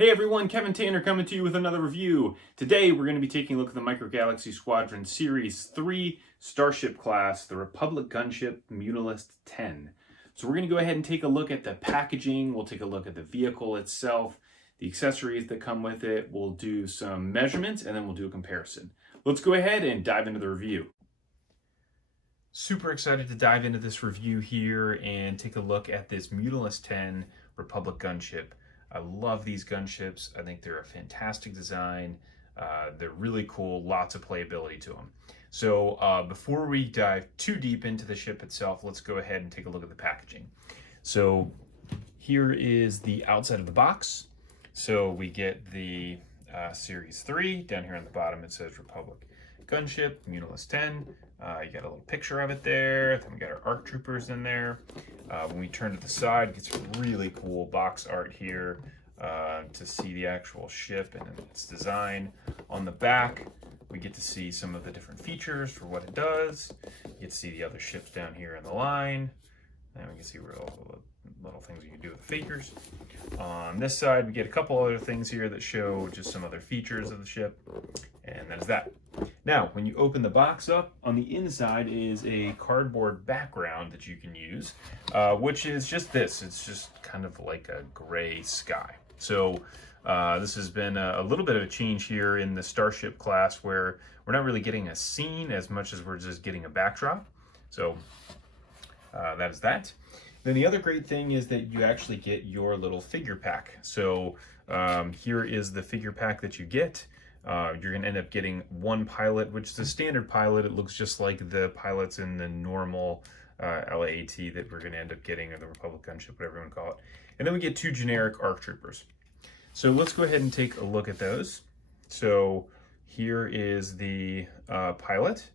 Hey everyone, Kevin Tanner coming to you with another review. Today we're going to be taking a look at the Micro Galaxy Squadron Series 3 Starship class, the Republic Gunship Muunilist 10. So we're going to go ahead and take a look at the packaging, we'll take a look at the vehicle itself, the accessories that come with it, we'll do some measurements, and then we'll do a comparison. Let's go ahead and dive into the review. Super excited to dive into this review here and take a look at this Muunilist 10 Republic Gunship. I love these gunships. I think they're a fantastic design. They're really cool, lots of playability to them. So before we dive too deep into the ship itself, let's go ahead and take a look at the packaging. So here is the outside of the box. So we get the Series 3. Down here on the bottom it says Republic Gunship, Muunilist 10. You got a little picture of it there. Then we got our ARC troopers in there. When we turn to the side, it gets really cool box art here to see the actual ship and its design. On the back, we get to see some of the different features for what it does. You get to see the other ships down here in the line. And we can see all the little things you can do with the figures. On this side, we get a couple other things here that show just some other features of the ship. And that is that. Now, when you open the box up, on the inside is a cardboard background that you can use, which is just this. It's just kind of like a gray sky. So this has been a little bit of a change here in the Starship class where we're not really getting a scene as much as we're just getting a backdrop. So that is that. Then the other great thing is that you actually get your little figure pack. So here is the figure pack that you get. You're going to end up getting one pilot, which is a standard pilot. It looks just like the pilots in the normal LAAT that we're going to end up getting, or the Republic Gunship, whatever you want to call it. And then we get two generic ARC troopers. So let's go ahead and take a look at those. So here is the pilot.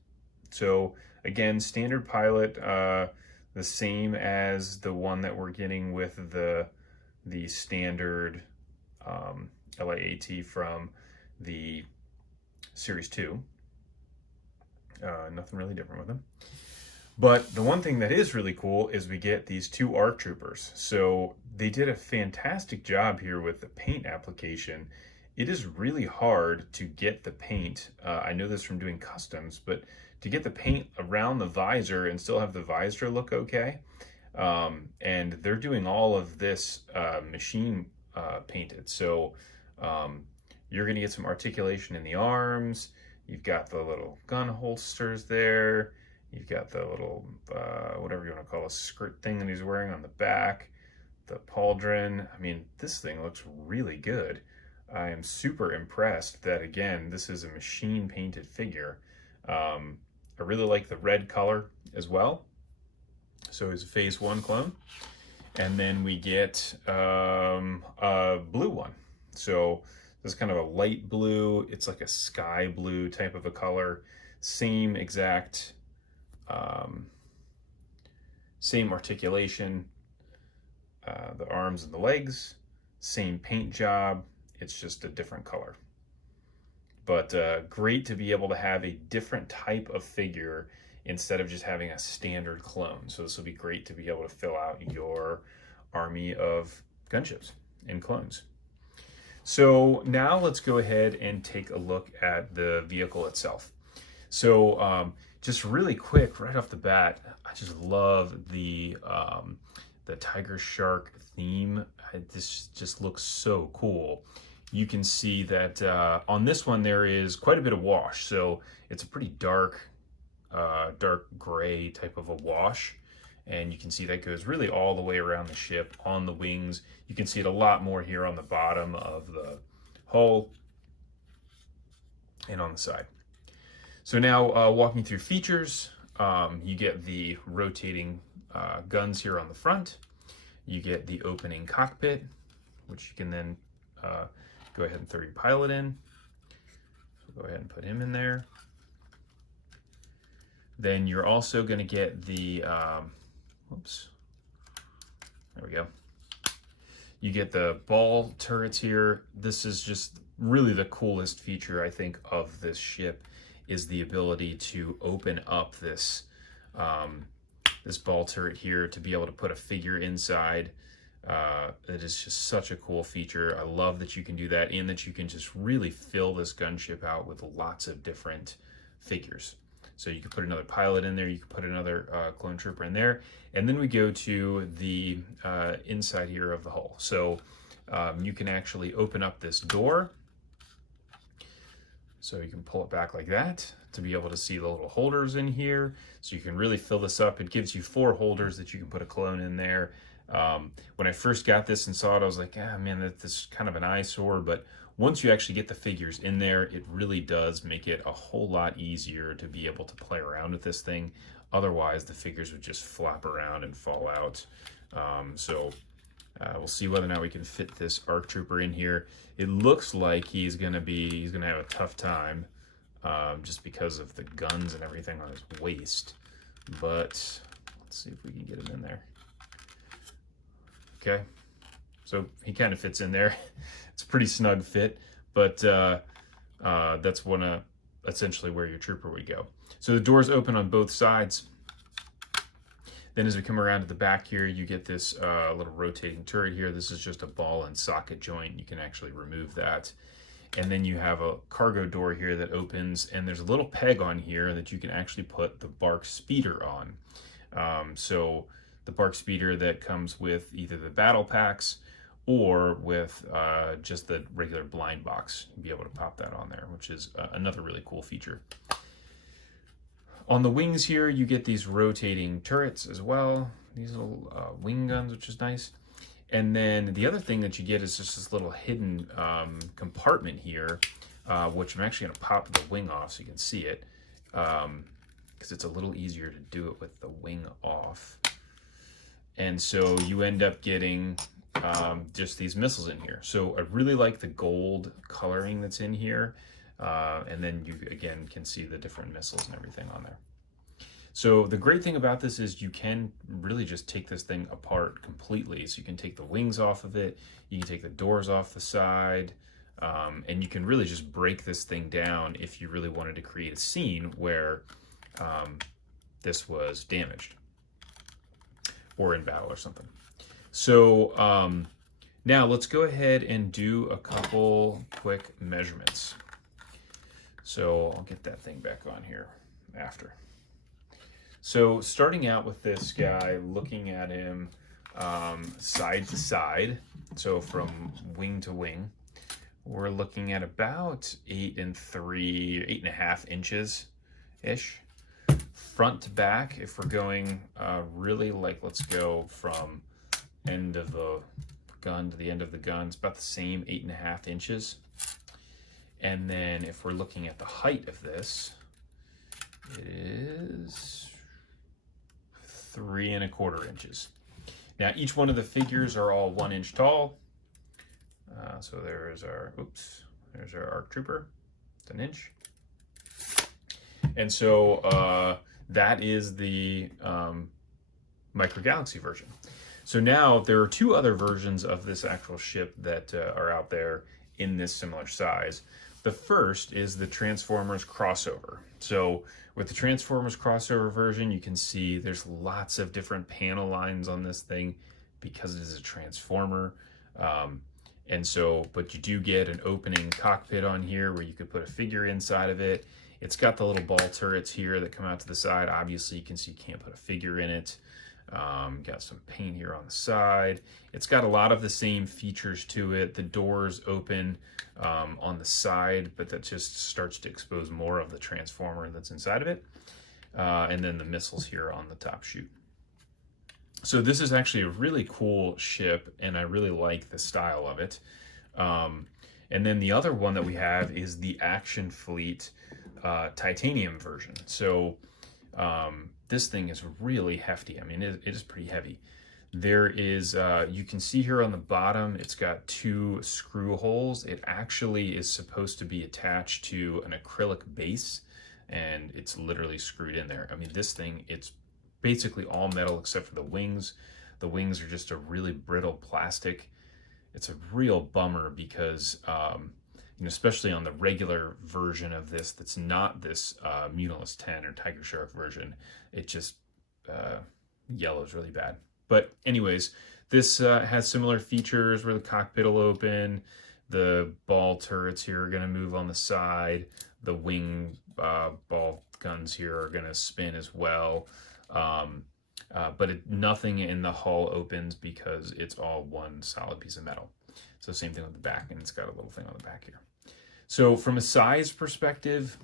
So again, standard pilot, the same as the one that we're getting with the standard LAAT from the Series 2. Nothing really different with them. But the one thing that is really cool is we get these two ARC troopers. So they did a fantastic job here with the paint application. It is really hard to get the paint. I know this from doing customs, but to get the paint around the visor and still have the visor look okay. And they're doing all of this machine painted. So you're going to get some articulation in the arms. You've got the little gun holsters there. You've got the little, whatever you want to call a skirt thing that he's wearing on the back. The pauldron. I mean, this thing looks really good. I am super impressed that, again, this is a machine painted figure. I really like the red color as well. So it's a Phase 1 clone. And then we get a blue one. So this is kind of a light blue. It's like a sky blue type of a color. Same exact, same articulation, the arms and the legs, same paint job. It's just a different color. But great to be able to have a different type of figure instead of just having a standard clone. So this will be great to be able to fill out your army of gunships and clones. So now let's go ahead and take a look at the vehicle itself. So just really quick, right off the bat, I just love the tiger shark theme. This just looks so cool. You can see that on this one there is quite a bit of wash. So it's a pretty dark gray type of a wash. And you can see that goes really all the way around the ship, on the wings. You can see it a lot more here on the bottom of the hull and on the side. So now walking through features, you get the rotating guns here on the front. You get the opening cockpit, which you can then go ahead and throw your pilot in. So go ahead and put him in there. Then you're also going to get the, oops, there we go. You get the ball turrets here. This is just really the coolest feature, I think, of this ship, is the ability to open up this this ball turret here to be able to put a figure inside. It is just such a cool feature. I love that you can do that, and that you can just really fill this gunship out with lots of different figures. So you could put another pilot in there, you could put another clone trooper in there, and then we go to the inside here of the hull. So you can actually open up this door. So you can pull it back like that to be able to see the little holders in here. So you can really fill this up. It gives you 4 holders that you can put a clone in there. When I first got this and saw it, I was like, ah, man, this is kind of an eyesore. But once you actually get the figures in there, it really does make it a whole lot easier to be able to play around with this thing. Otherwise, the figures would just flop around and fall out. We'll see whether or not we can fit this ARC Trooper in here. It looks like he's gonna have a tough time, just because of the guns and everything on his waist. But let's see if we can get him in there. Okay, so he kind of fits in there. It's a pretty snug fit, but that's essentially where your trooper would go. So the doors open on both sides. Then as we come around to the back here, you get this little rotating turret here. This is just a ball and socket joint. You can actually remove that. And then you have a cargo door here that opens, and there's a little peg on here that you can actually put the Bark Speeder on. So the Bark Speeder that comes with either the battle packs or with just the regular blind box. You'll be able to pop that on there, which is another really cool feature. On the wings here, you get these rotating turrets as well. These little wing guns, which is nice. And then the other thing that you get is just this little hidden compartment here, which I'm actually going to pop the wing off so you can see it, because it's a little easier to do it with the wing off. And so you end up getting just these missiles in here. So I really like the gold coloring that's in here. And then you, again, can see the different missiles and everything on there. So the great thing about this is you can really just take this thing apart completely. So you can take the wings off of it, you can take the doors off the side, and you can really just break this thing down if you really wanted to create a scene where this was damaged or in battle or something. So now let's go ahead and do a couple quick measurements. So I'll get that thing back on here after. So starting out with this guy, looking at him side to side, so from wing to wing, we're looking at about 8 1/2 inches-ish. Front to back, if we're going really, like, let's go from end of the gun to the end of the gun, it's about the same, 8 1/2 inches. And then if we're looking at the height of this, it is 3 1/4 inches. Now each one of the figures are all 1 inch tall. So there's our ARC Trooper, it's 1 inch. And so that is the Micro Galaxy version. So now there are 2 other versions of this actual ship that are out there in this similar size. The first is the Transformers crossover. So with the Transformers crossover version, you can see there's lots of different panel lines on this thing because it is a Transformer. But you do get an opening cockpit on here where you could put a figure inside of it. It's got the little ball turrets here that come out to the side. Obviously, you can see you can't put a figure in it. Got some paint here on the side. It's got a lot of the same features to it. The doors open on the side, but that just starts to expose more of the Transformer that's inside of it. And then the missiles here on the top chute. So this is actually a really cool ship, and I really like the style of it. And then the other one that we have is the Action Fleet titanium version. So this thing is really hefty. I mean, it is pretty heavy. There is, you can see here on the bottom, it's got 2 screw holes. It actually is supposed to be attached to an acrylic base, and it's literally screwed in there. I mean, this thing, it's basically all metal except for the wings. The wings are just a really brittle plastic. It's a real bummer because, especially on the regular version of this, that's not this Muunilist 10 or Tiger Shark version, it just yellows really bad. But anyways, This has similar features where the cockpit will open, the ball turrets here are going to move on the side, the wing ball guns here are going to spin as well, but nothing in the hull opens because it's all one solid piece of metal. So same thing with the back, and it's got a little thing on the back here. So from a size perspective,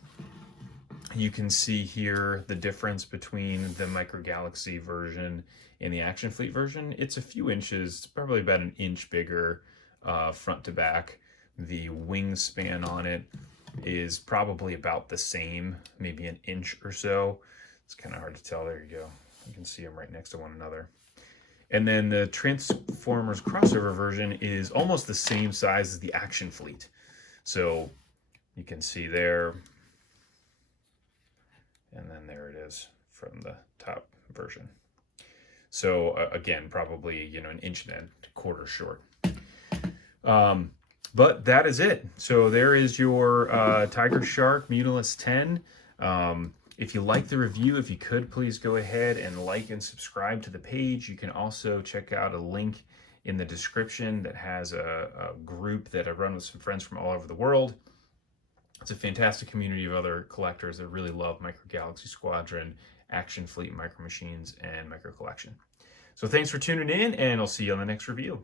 you can see here the difference between the Micro Galaxy version and the Action Fleet version. It's a few inches, it's probably about an inch bigger front to back. The wingspan on it is probably about the same, maybe an inch or so. It's kind of hard to tell. There you go. You can see them right next to one another. And then the Transformers crossover version is almost the same size as the Action Fleet. So you can see there, and then there it is from the top version. So again, probably, you know, an inch and a quarter short. But that is it. So there is your Tiger Shark Muunilist 10. If you like the review, if you could, please go ahead and like and subscribe to the page. You can also check out a link in the description that has a group that I run with some friends from all over the world. It's a fantastic community of other collectors that really love Micro Galaxy Squadron, Action Fleet, Micro Machines, and Micro Collection. So thanks for tuning in, and I'll see you on the next review.